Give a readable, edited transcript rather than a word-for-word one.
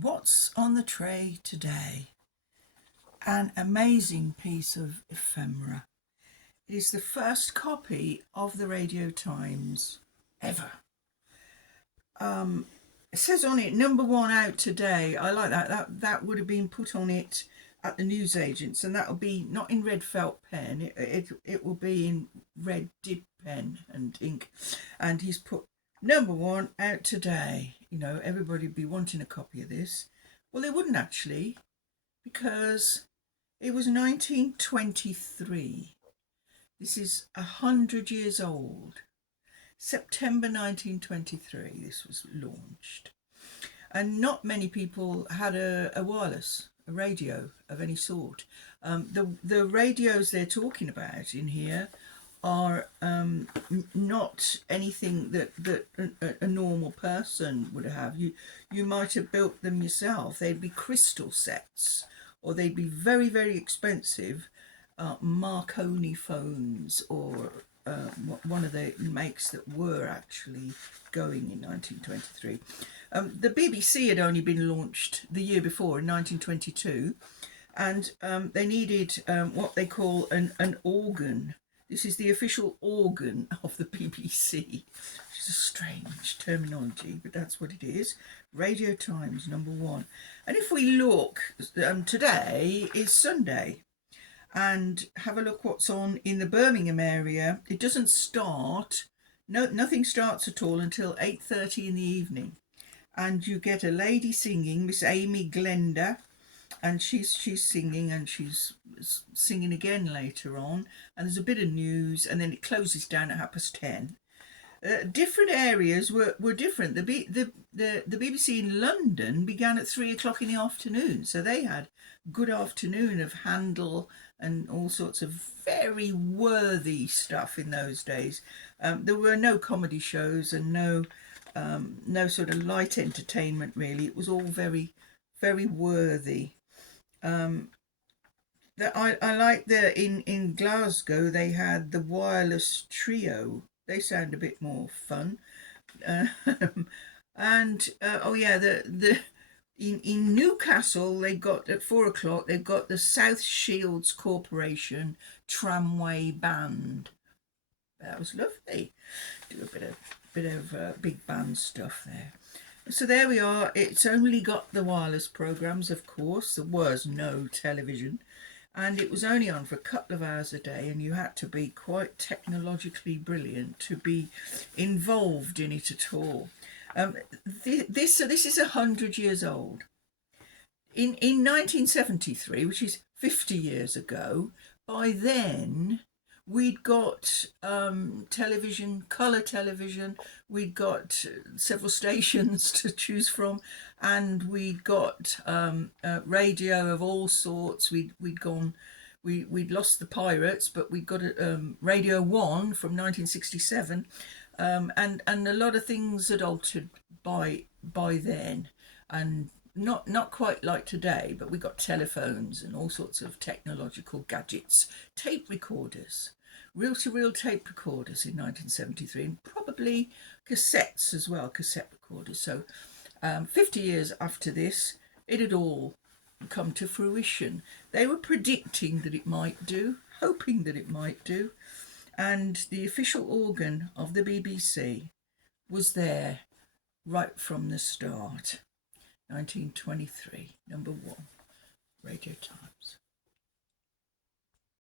What's on the tray today? An amazing piece of ephemera. It is the first copy of the Radio Times ever. It says on it, #1 out today. I like that. That would have been put on it at the newsagents, and that will be not in red felt pen. It will be in red dib pen and ink. And he's put #1 out today. You know, everybody would be wanting a copy of this. Well, they wouldn't actually, because it was 1923. This is 100 years old. September 1923 this was launched. And not many people had a wireless, a radio of any sort. The radios they're talking about in here are not anything that a normal person would have. You might have built them yourself. They'd be crystal sets, or they'd be very, very expensive Marconi phones, or one of the makes that were actually going in 1923. The BBC had only been launched the year before, in 1922, and they needed what they call an organ. This is the official organ of the BBC, which is a strange terminology, but that's what it is. Radio Times #1. And if we look, today is Sunday, and have a look what's on in the Birmingham area. It doesn't start, nothing starts at all until 8:30 in the evening. And you get a lady singing, Miss Amy Glenda, and she's singing, and she's singing again later on, and there's a bit of news, and then it closes down at 10:30. Different areas were different. The BBC in London began at 3 o'clock in the afternoon, so they had good afternoon of Handel and all sorts of very worthy stuff in those days. There were no comedy shows and no sort of light entertainment really. It was all very, very worthy. I like that in Glasgow they had the Wireless Trio. They sound a bit more fun. In Newcastle they got at 4 o'clock. They've got the South Shields Corporation Tramway Band. That was lovely. Do a bit of big band stuff there. So there we are. It's only got the wireless programs, of course. There was no television, and it was only on for a couple of hours a day, and you had to be quite technologically brilliant to be involved in it at all. This is 100 years old. In 1973, which is 50 years ago, by then we'd got television, colour television, we'd got several stations to choose from, and we'd got radio of all sorts. We'd lost the Pirates, but we'd got Radio 1 from 1967, and a lot of things had altered by then, and not quite like today, but we got telephones and all sorts of technological gadgets, tape recorders, reel-to-reel tape recorders in 1973, and probably cassettes as well, cassette recorders. So 50 years after this, it had all come to fruition. They were predicting that it might do, hoping that it might do, and the official organ of the BBC was there right from the start. 1923, #1, Radio Times.